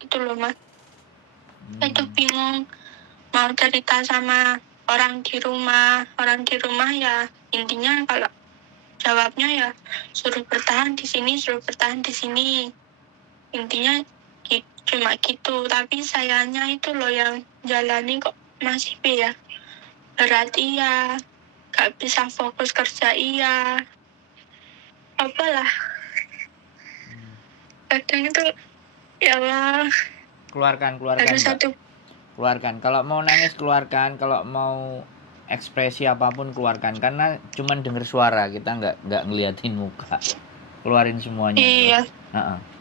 gitu loh Mas. Itu bingung mau cerita sama orang di rumah ya intinya kalau jawabnya ya suruh bertahan di sini. Intinya cuma gitu, tapi sayangnya itu loh yang jalani kok masih ya. Berat iya, gak bisa fokus kerja iya. Apalah. Kadang itu ya Allah. Keluarkan Harus Mbak. Keluarkan. Kalau mau nangis keluarkan, kalau mau ekspresi apapun keluarkan, karena cuman denger suara, kita nggak ngeliatin muka. Keluarin semuanya. Iya. Terus.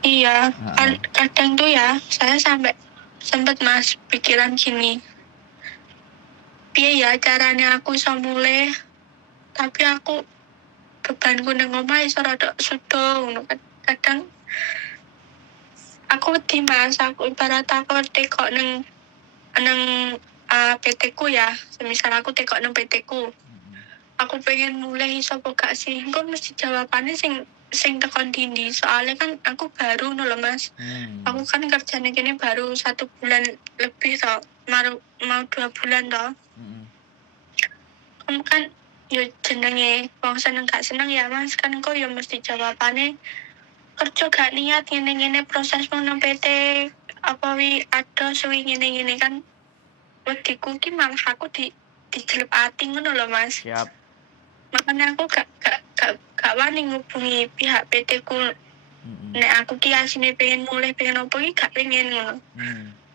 Iya, kadang tuh ya saya sempat Mas pikiran gini. Piye ya caranya aku iso mulai, tapi aku bebanku nang omah iso rada sudo ngono. Kadang aku wedi Mas, aku ibarat aku tekok nang PT ku ya, semisal aku tekok nang PT ku. Aku pengen mulai iso apa gak sih? Engko mesti jawabannya sing tekon dindi. Soalnya kan aku baru lho Mas. Aku kan kerjanya kini baru 1 bulan lebih toh. Mau 2 bulan toh. Kamu kan yo jenenge wong seneng gak seneng ya Mas, kan kok yo mesti jawabannya kerja gak niat ngene-ngene prosesmu nang PT apa wi ada suwi ngene-ngene kan. Wediku ki malah aku dijelep ati ngono lho Mas. Siap. Makanya aku gak wani ngubungi pihak PT ku. Nek aku ki asine pengen mulai pengen opo ki gak pengen ngono.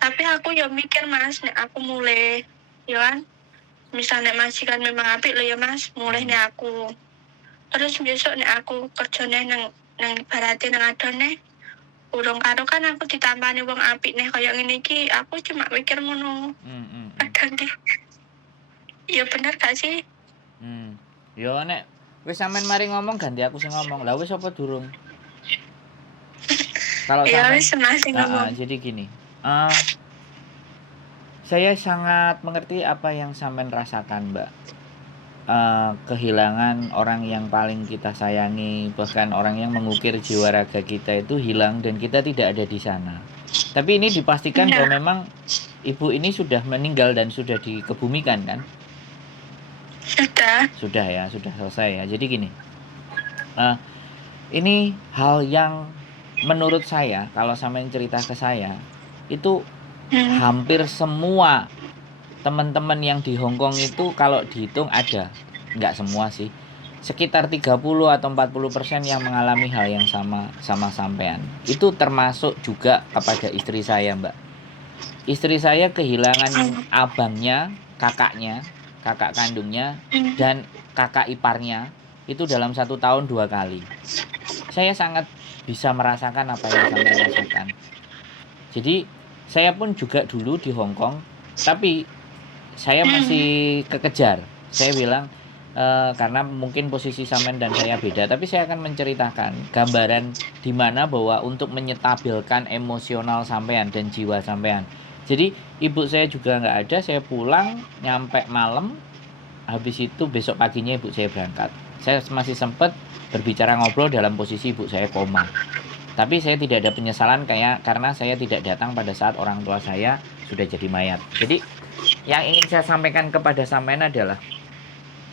Tapi aku yo mikir Mas, nek aku mulai yo kan misalnya masih kan memang apik lho ya Mas, mulai nek aku. Terus besok nek aku kerjane nang ibarate nang adone urung karo kan aku ditambani wong apik nek kaya ngene iki, aku cuma mikir ngono. Kadang ki ya bener gak sih? Yo nek wis sampean mari ngomong ganti aku sing ngomong. Lah wis apa durung? Kalau ya sampean wis masih ngomong. Jadi gini. Saya sangat mengerti apa yang sampean rasakan, Mbak. Kehilangan orang yang paling kita sayangi, bahkan orang yang mengukir jiwa raga kita itu hilang dan kita tidak ada di sana. Tapi ini dipastikan bahwa memang ibu ini sudah meninggal dan sudah dikebumikan kan? Sudah ya, sudah selesai ya. Jadi gini, ini hal yang menurut saya, kalau sampean cerita ke saya, itu hampir semua teman-teman yang di Hongkong itu kalau dihitung ada, nggak semua sih, sekitar 30 atau 40% yang mengalami hal yang sama sampean. Itu termasuk juga kepada istri saya, Mbak. Istri saya kehilangan abangnya, kakaknya, kakak kandungnya, dan kakak iparnya itu dalam 1 tahun 2 kali. Saya sangat bisa merasakan apa yang sampean rasakan. Jadi saya pun juga dulu di Hongkong, tapi saya masih kekejar. Saya bilang karena mungkin posisi sampean dan saya beda, tapi saya akan menceritakan gambaran di mana bahwa untuk menyetabilkan emosional sampean dan jiwa sampean. Jadi ibu saya juga nggak ada, saya pulang nyampe malam, habis itu besok paginya ibu saya berangkat. Saya masih sempat berbicara ngobrol dalam posisi ibu saya koma. Tapi saya tidak ada penyesalan karena saya tidak datang pada saat orang tua saya sudah jadi mayat. Jadi yang ingin saya sampaikan kepada sampean adalah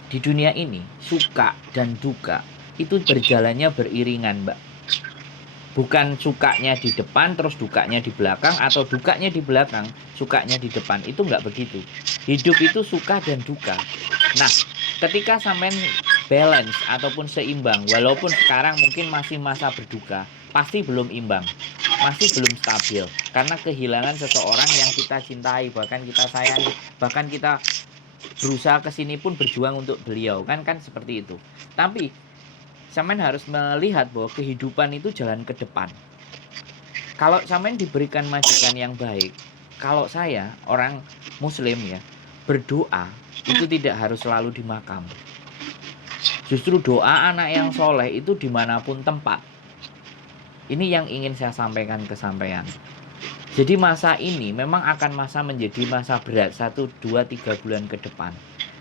di dunia ini suka dan duka itu berjalannya beriringan, Mbak. Bukan sukanya di depan terus dukanya di belakang, atau dukanya di belakang sukanya di depan. Itu nggak begitu. Hidup itu suka dan duka. Nah, ketika sampean balance ataupun seimbang, walaupun sekarang mungkin masih masa berduka, pasti belum imbang, masih belum stabil, karena kehilangan seseorang yang kita cintai, bahkan kita sayangi, bahkan kita berusaha kesini pun berjuang untuk beliau, kan seperti itu. Tapi sampean harus melihat bahwa kehidupan itu jalan ke depan. Kalau sampean diberikan majikan yang baik, kalau saya orang muslim ya, berdoa itu tidak harus selalu di makam. Justru doa anak yang soleh itu dimanapun tempat. Ini yang ingin saya sampaikan ke sampean. Jadi masa ini memang akan menjadi masa berat 1, 2, 3 bulan ke depan.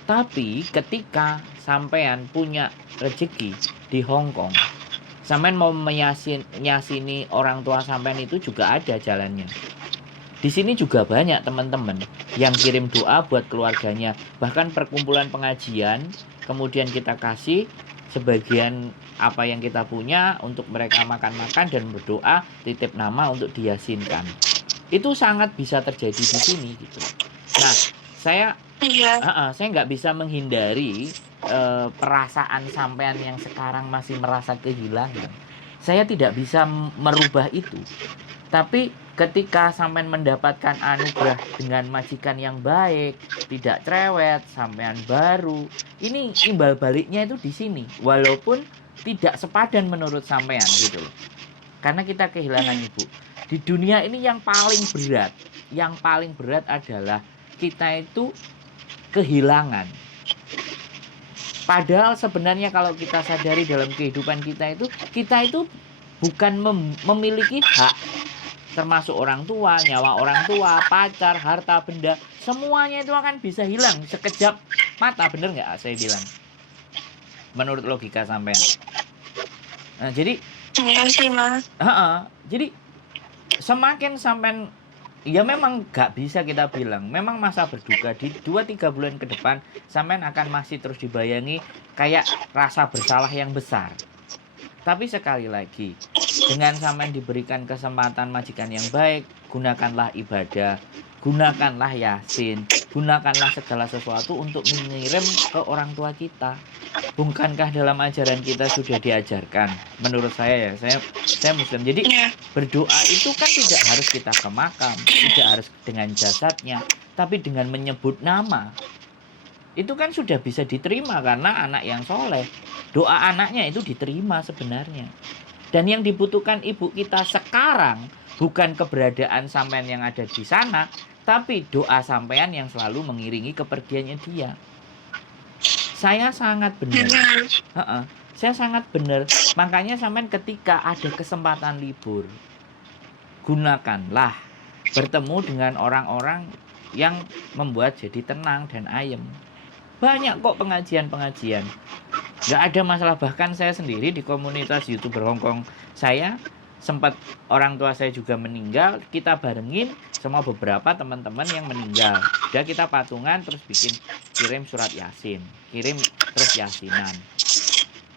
Tapi ketika sampean punya rezeki di Hong Kong, sampean mau menyasini orang tua sampean itu juga ada jalannya. Di sini juga banyak teman-teman yang kirim doa buat keluarganya. Bahkan perkumpulan pengajian, kemudian kita kasih sebagian apa yang kita punya untuk mereka makan-makan dan berdoa, titip nama untuk diyasinkan. Itu sangat bisa terjadi di sini gitu. Nah, saya nggak bisa menghindari perasaan sampean yang sekarang masih merasa kehilangan. Saya tidak bisa merubah itu. Tapi ketika sampean mendapatkan anugerah dengan majikan yang baik, tidak cerewet, sampean baru, ini imbal baliknya itu di sini. Walaupun tidak sepadan menurut sampean gitu. Karena kita kehilangan ibu. Di dunia ini yang paling berat adalah kita itu kehilangan. Padahal sebenarnya kalau kita sadari dalam kehidupan kita itu bukan memiliki hak, termasuk orang tua, nyawa orang tua, pacar, harta benda, semuanya itu akan bisa hilang sekejap mata, bener nggak saya bilang? Menurut logika sampean. Nah, jadi iya sih Mas. Jadi semakin sampean, ya memang gak bisa kita bilang, memang masa berduka di 2-3 bulan ke depan sampean akan masih terus dibayangi kayak rasa bersalah yang besar. Tapi sekali lagi, dengan sampean diberikan kesempatan majikan yang baik, gunakanlah ibadah, gunakanlah yasin, gunakanlah segala sesuatu untuk mengirim ke orang tua kita. Bukankah dalam ajaran kita sudah diajarkan? Menurut saya ya, saya muslim. Jadi berdoa itu kan tidak harus kita ke makam, tidak harus dengan jasadnya, tapi dengan menyebut nama. Itu kan sudah bisa diterima karena anak yang soleh. Doa anaknya itu diterima sebenarnya. Dan yang dibutuhkan ibu kita sekarang bukan keberadaan sampean yang ada di sana, tapi doa sampean yang selalu mengiringi kepergiannya dia. Saya sangat benar. Saya sangat benar. Makanya sampean ketika ada kesempatan libur, gunakanlah bertemu dengan orang-orang yang membuat jadi tenang dan ayem. Banyak kok pengajian-pengajian. Nggak ada masalah. Bahkan saya sendiri di komunitas YouTuber Hongkong, saya sempat orang tua saya juga meninggal. Kita barengin sama beberapa teman-teman yang meninggal. Udah kita patungan terus kirim surat yasin. Kirim terus yasinan.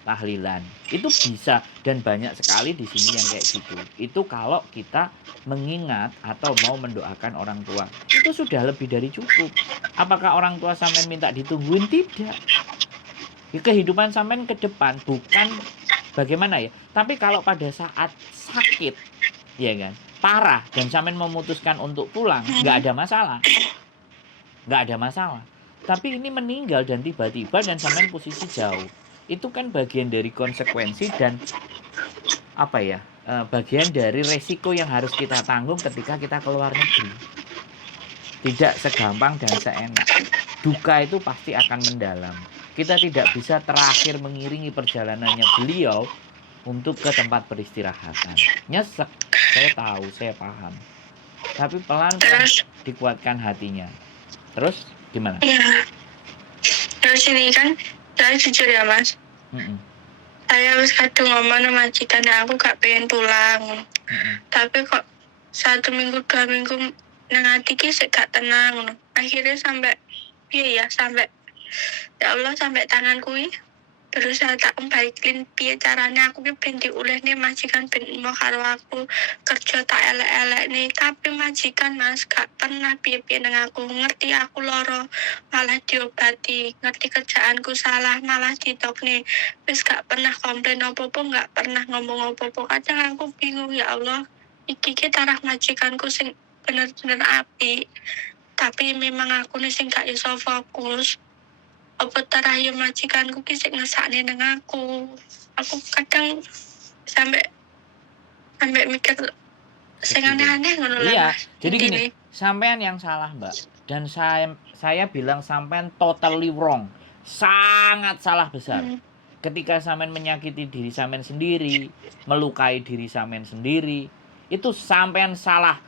Tahlilan. Itu bisa dan banyak sekali di sini yang kayak gitu. Itu kalau kita mengingat atau mau mendoakan orang tua. Itu sudah lebih dari cukup. Apakah orang tua sampean minta ditungguin? Tidak. Kehidupan sampean ke depan bukan bagaimana ya. Tapi kalau pada saat sakit, ya kan, parah dan sampean memutuskan untuk pulang, nggak ada masalah. Nggak ada masalah. Tapi ini meninggal dan tiba-tiba dan sampean posisi jauh. Itu kan bagian dari konsekuensi dan bagian dari resiko yang harus kita tanggung ketika kita keluar negeri. Tidak segampang dan seenak. Duka itu pasti akan mendalam. Kita tidak bisa terakhir mengiringi perjalanannya beliau untuk ke tempat peristirahatan. Nyesek, saya tahu, saya paham. Tapi pelan-pelan dikuatkan hatinya. Terus gimana? Iya. Terus ini kan saya jujur ya Mas. Saya harus kadung ngomong sama majikan aku gak pengen pulang. Tapi kok 1 minggu 2 minggu nang hati ki sik gak tenang. Akhirnya sampai ya Allah sampai tanganku berusaha tak balikin piye caranya aku ki ben diulehne majikan ben mau karo aku kerja tak elek-elek nih. Tapi majikan Mas gak pernah piye-piye nang aku, ngerti aku loro malah diobati, ngerti kerjaanku salah malah ditokne. Wis gak pernah komplain apa-apa, gak pernah ngomong apa-apa. Kadang aku bingung, ya Allah iki ki tarah majikanku sing bener-bener apik, tapi memang aku nih sing gak iso fokus. apa tarahe majikanku ki sik ngesakne nang aku kadang sampai mikir sing aneh-aneh ngono lah. Iya, Mas. jadi gini, Intinya. sampean yang salah, Mbak. Dan saya bilang sampean totally wrong. Sangat salah besar. Ketika sampean menyakiti diri sampean sendiri, melukai diri sampean sendiri, itu sampean salah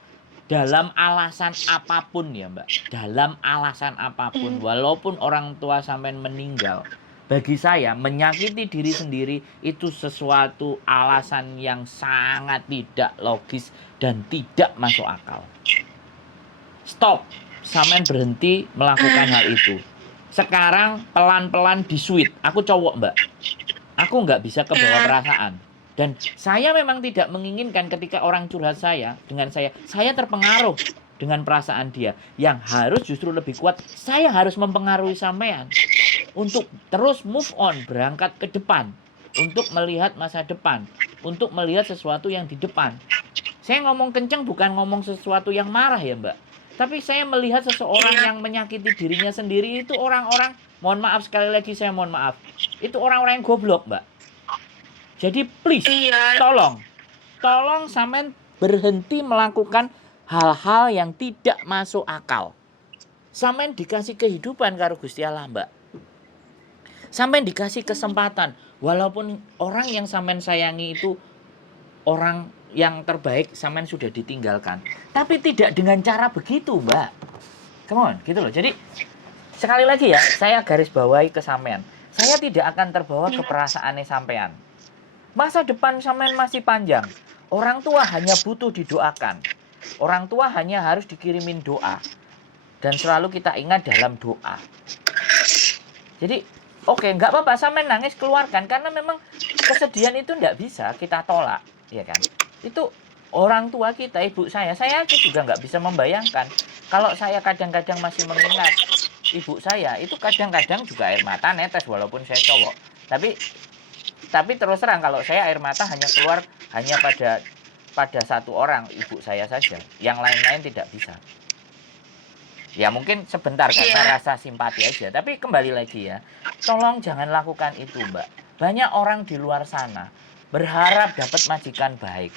dalam alasan apapun ya, Mbak. Dalam alasan apapun, walaupun orang tua sampean meninggal. Bagi saya, menyakiti diri sendiri itu sesuatu alasan yang sangat tidak logis dan tidak masuk akal. Stop, sampean berhenti melakukan hal itu. Sekarang pelan-pelan disuit. Aku cowok, Mbak. Aku nggak bisa kebawa perasaan. Dan saya memang tidak menginginkan ketika orang curhat saya dengan saya terpengaruh dengan perasaan dia. Yang harus justru lebih kuat, saya harus mempengaruhi sampean untuk terus move on, berangkat ke depan, untuk melihat masa depan, untuk melihat sesuatu yang di depan. Saya ngomong kenceng bukan ngomong sesuatu yang marah ya, Mbak. Tapi saya melihat seseorang yang menyakiti dirinya sendiri itu orang-orang, mohon maaf sekali lagi saya mohon maaf, itu orang-orang yang goblok, Mbak. Jadi please, tolong sampean berhenti melakukan hal-hal yang tidak masuk akal. Sampean dikasih kehidupan karo Gusti Allah, Mbak. Sampean dikasih kesempatan, walaupun orang yang sampean sayangi itu orang yang terbaik, sampean sudah ditinggalkan. Tapi tidak dengan cara begitu, Mbak. Come on, gitu loh. Jadi sekali lagi ya, saya garis bawahi ke sampean. Saya tidak akan terbawa ke perasaannya sampean. Masa depan sampean masih panjang. Orang tua hanya butuh didoakan. Orang tua hanya harus dikirimin doa. Dan selalu kita ingat dalam doa. Jadi, oke, nggak apa-apa sampean nangis keluarkan. Karena memang kesedihan itu nggak bisa kita tolak. Ya kan? Itu orang tua kita, ibu saya juga nggak bisa membayangkan. Kalau saya kadang-kadang masih mengingat ibu saya, itu kadang-kadang juga air mata netes walaupun saya cowok. Tapi terus terang kalau saya air mata hanya keluar hanya pada satu orang, ibu saya saja. Yang lain-lain tidak bisa. Ya mungkin sebentar karena rasa simpati aja. Tapi kembali lagi ya, tolong jangan lakukan itu, Mbak. Banyak orang di luar sana berharap dapat majikan baik.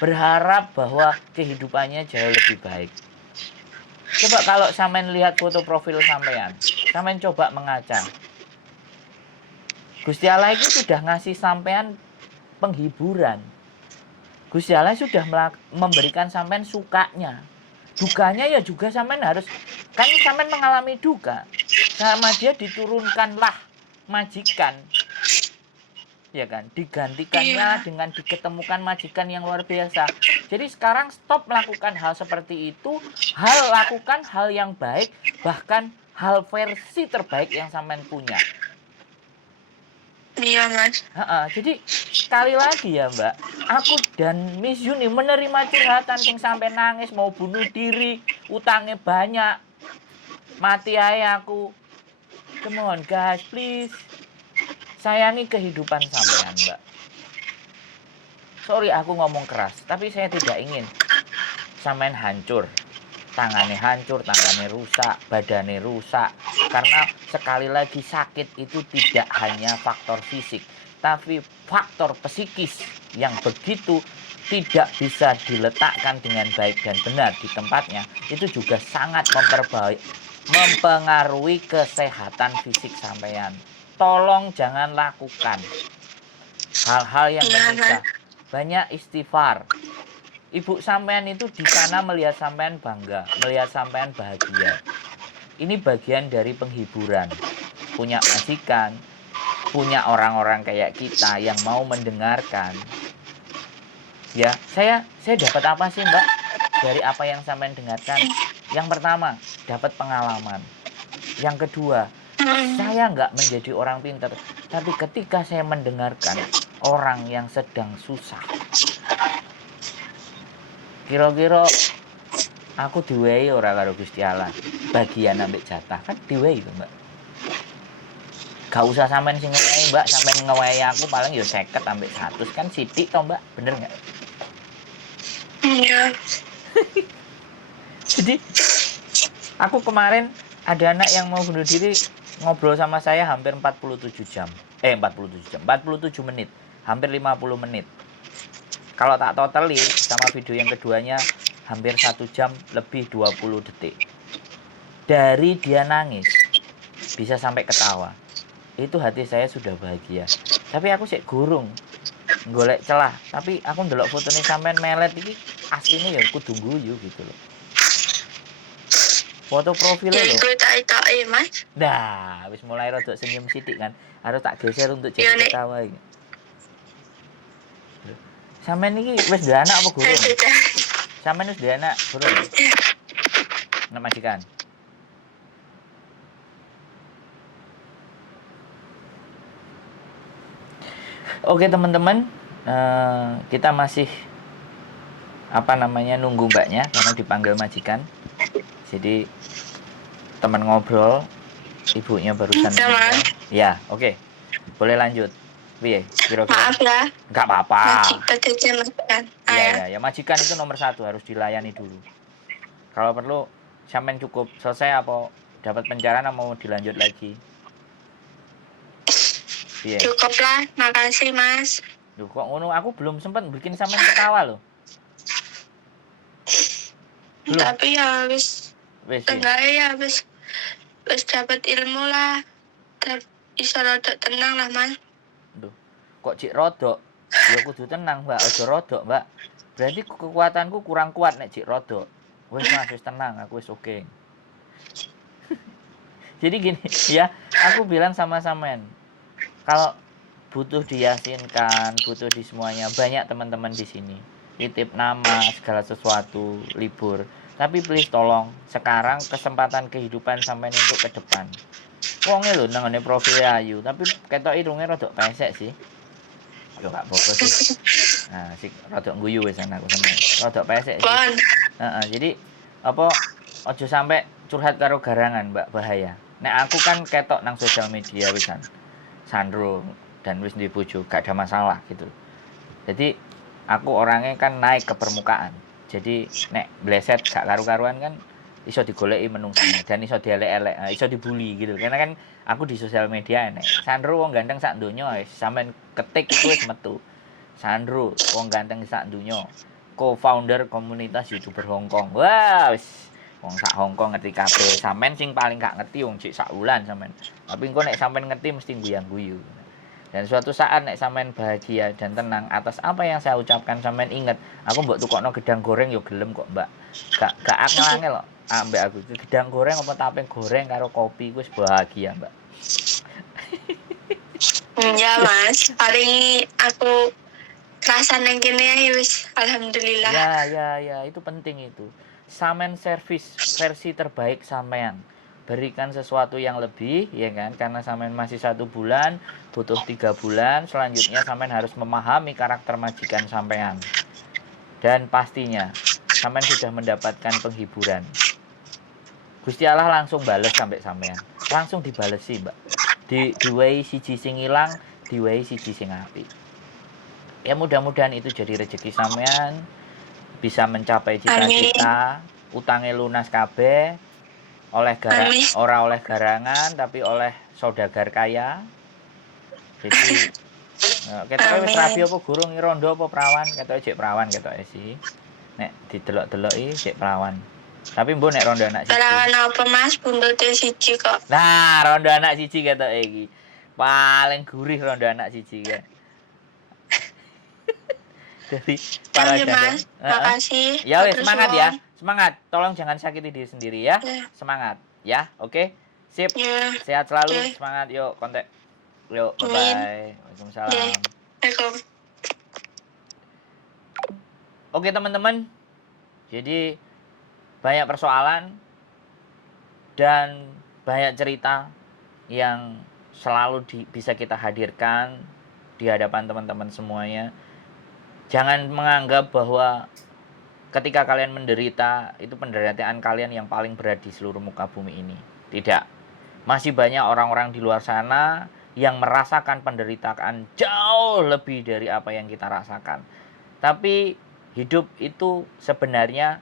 Berharap bahwa kehidupannya jauh lebih baik. Coba kalau sampean lihat foto profil sampean coba mengaca. Gusti Allah itu sudah ngasih sampean penghiburan. Gusti Allah sudah memberikan sampean sukanya. Dukanya ya juga sampean harus, kan sampean mengalami duka. Sama dia diturunkanlah majikan. Ya kan, digantikannya dengan diketemukan majikan yang luar biasa. Jadi sekarang stop melakukan hal seperti itu, lakukan hal yang baik, bahkan hal versi terbaik yang sampean punya. Iya, Mas. Jadi sekali lagi ya, Mbak, aku dan Miss Yuni menerima curhatan sing sampai nangis mau bunuh diri, utangnya banyak, mati aja aku. Come on guys, please. Sayangi kehidupan sampean, Mbak. Sorry aku ngomong keras, tapi saya tidak ingin sampean hancur. Tangannya hancur, tangannya rusak, badannya rusak. Karena sekali lagi sakit itu tidak hanya faktor fisik, tapi faktor psikis yang begitu tidak bisa diletakkan dengan baik dan benar di tempatnya. Itu juga sangat mempengaruhi kesehatan fisik sampean. Tolong jangan lakukan hal-hal yang menyiksa. Banyak istighfar. Ibu sampean itu di sana melihat sampean bangga, melihat sampean bahagia. Ini bagian dari penghiburan. Punya majikan, punya orang-orang kayak kita yang mau mendengarkan. Ya, saya dapat apa sih, Mbak? Dari apa yang sampean dengarkan? Yang pertama, dapat pengalaman. Yang kedua, saya nggak menjadi orang pintar, tapi ketika saya mendengarkan orang yang sedang susah, kira-kira aku diwehi ora karo Gusti Allah bagian ambek jatah kan diwehi to, Mbak. Gak usah sampean sing ngewehi, Mbak, sampean ngewehi aku paling ya 50 ambek 100 kan sithik to, Mbak. Bener enggak? Iya. Jadi aku kemarin ada anak yang mau bunuh diri, ngobrol sama saya hampir 47 jam. 47 menit. Hampir 50 menit. Kalau tak totali sama video yang keduanya hampir 1 jam lebih 20 detik. Dari dia nangis bisa sampai ketawa. Itu hati saya sudah bahagia. Tapi aku sik gurung golek celah, tapi aku ndelok fotone sampean melet iki asline ya kudu guyu gitu loh. Foto profilnya Ya loh. iku tak Mas. Dah, wis mulai rada senyum sithik kan. Harus tak geser untuk Ya jadi nek ketawa iki. Sampean iki wis duwe anak apa saya gurung? sudah Sampean wis duwe anak gurung? Anak majikan. Oke teman-teman, kita masih nunggu mbaknya karena dipanggil majikan. Jadi teman ngobrol, ibunya barusan. Ya, oke. Boleh lanjut. Piye? Kira-kira. maaf ya. Enggak apa-apa. Majikan. Ya majikan itu nomor 1 harus dilayani dulu. Kalau perlu sampean cukup selesai apa dapat pencerahan mau dilanjut lagi? Piye? Cukup lah, makasih Mas. Duh, kok ngono aku belum sempat bikin sampean ketawa loh. Belum. Tapi ya wis ya wis dapat ilmu lah. Bisa rada tenang lah Mas. Duh, kok cik rodok? Ya kudu tenang, Mbak. Aja rodok, Mbak. Berarti kekuatanku kurang kuat nek cik rodok. Wis Mas, wis tenang, aku wis oke. Jadi gini, ya, aku bilang sama sampean. Kalau butuh diyasinkan, butuh di semuanya, banyak teman-teman di sini. Titip nama, segala sesuatu, libur. Tapi please tolong, sekarang kesempatan kehidupan sampean untuk ke depan. Wonge lho nangane profil ayu, tapi ketok irunge rodok pesek sih. Yo gak apa-apa sih. Nah, sik rodok guyu wis aku sampean. Rodok pesek sih. Jadi apa aja sampai curhat karo garangan, Mbak, bahaya. Nek aku kan ketok nang sosial media wisan. Sandro dan wis duwe bojo, gak ada masalah gitu. Jadi aku orangnya kan naik ke permukaan. Jadi nek bleset gak karu-karuan kan iso digoleki menungsane dan iso dielek-elek, iso dibully gitu. Karena kan aku di sosial media nek Sandro wong ganteng sak donya wis sampean ketik iku wis metu. Sandro wong ganteng sak donya, co-founder komunitas YouTuber Hong Kong. Wah, wis wong sak Hong Kong ngerti kabeh. Sampean sing paling gak ngerti wong cik sak wulan sampean. Tapi engko nek sampean ngerti mesti guyang-guyu. Dan suatu saat nek sampean bahagia dan tenang atas apa yang saya ucapkan, sampean inget, aku mbok tukokno gedang goreng yo gelem kok, Mbak. Gak angel kok. Ambek aku gedang goreng apa tape goreng karo kopi wis bahagia, Mbak. Ya Mas, paling aku rasa nang kene ya wis alhamdulillah. Ya, itu penting itu. Sampean service versi terbaik sampean. Berikan sesuatu yang lebih, ya kan? Karena sampean masih 1 bulan, butuh 3 bulan, selanjutnya sampean harus memahami karakter majikan sampean. Dan pastinya sampean sudah mendapatkan penghiburan. Gusti Allah langsung bales sampai sampean. Langsung dibalesi, Mbak. Diwehi siji sing ilang, diwehi siji sing apik. Ya mudah-mudahan itu jadi rezeki sampean, bisa mencapai cita-cita, utangnya lunas kabeh, ora oleh garangan tapi oleh saudagar kaya. Jadi ketoke wis rabi apa gurung rondo apa perawan, ketoke jek perawan ketoke sih. Nek didelok-deloki jek perawan. Tapi mbok nek rondo anak siji. Perawan apa Mas, buntuté siji kok. Nah, rondo anak siji ketoke iki. Paling gurih rondo anak siji kan. Dari para Mas, makasih. Ya wes semangat ya. Semangat. Tolong jangan sakiti diri sendiri ya. Semangat ya. Oke. Sip. Sehat selalu. Semangat. Yuk kontak. Yuk bye. Waalaikumsalam. Oke teman-teman. Jadi banyak persoalan dan banyak cerita yang selalu bisa kita hadirkan di hadapan teman-teman semuanya. Jangan menganggap bahwa ketika kalian menderita, itu penderitaan kalian yang paling berat di seluruh muka bumi ini. Tidak. Masih banyak orang-orang di luar sana yang merasakan penderitaan jauh lebih dari apa yang kita rasakan. Tapi hidup itu sebenarnya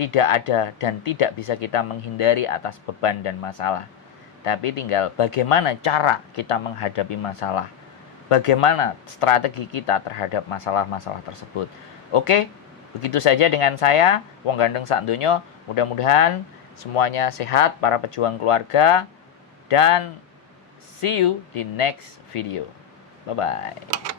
tidak ada dan tidak bisa kita menghindari atas beban dan masalah. tapi tinggal bagaimana cara kita menghadapi masalah, bagaimana strategi kita terhadap masalah-masalah tersebut. Oke, begitu saja dengan saya, Wong Gandeng Sak Donya. Mudah-mudahan semuanya sehat, para pejuang keluarga, dan see you di next video. Bye-bye.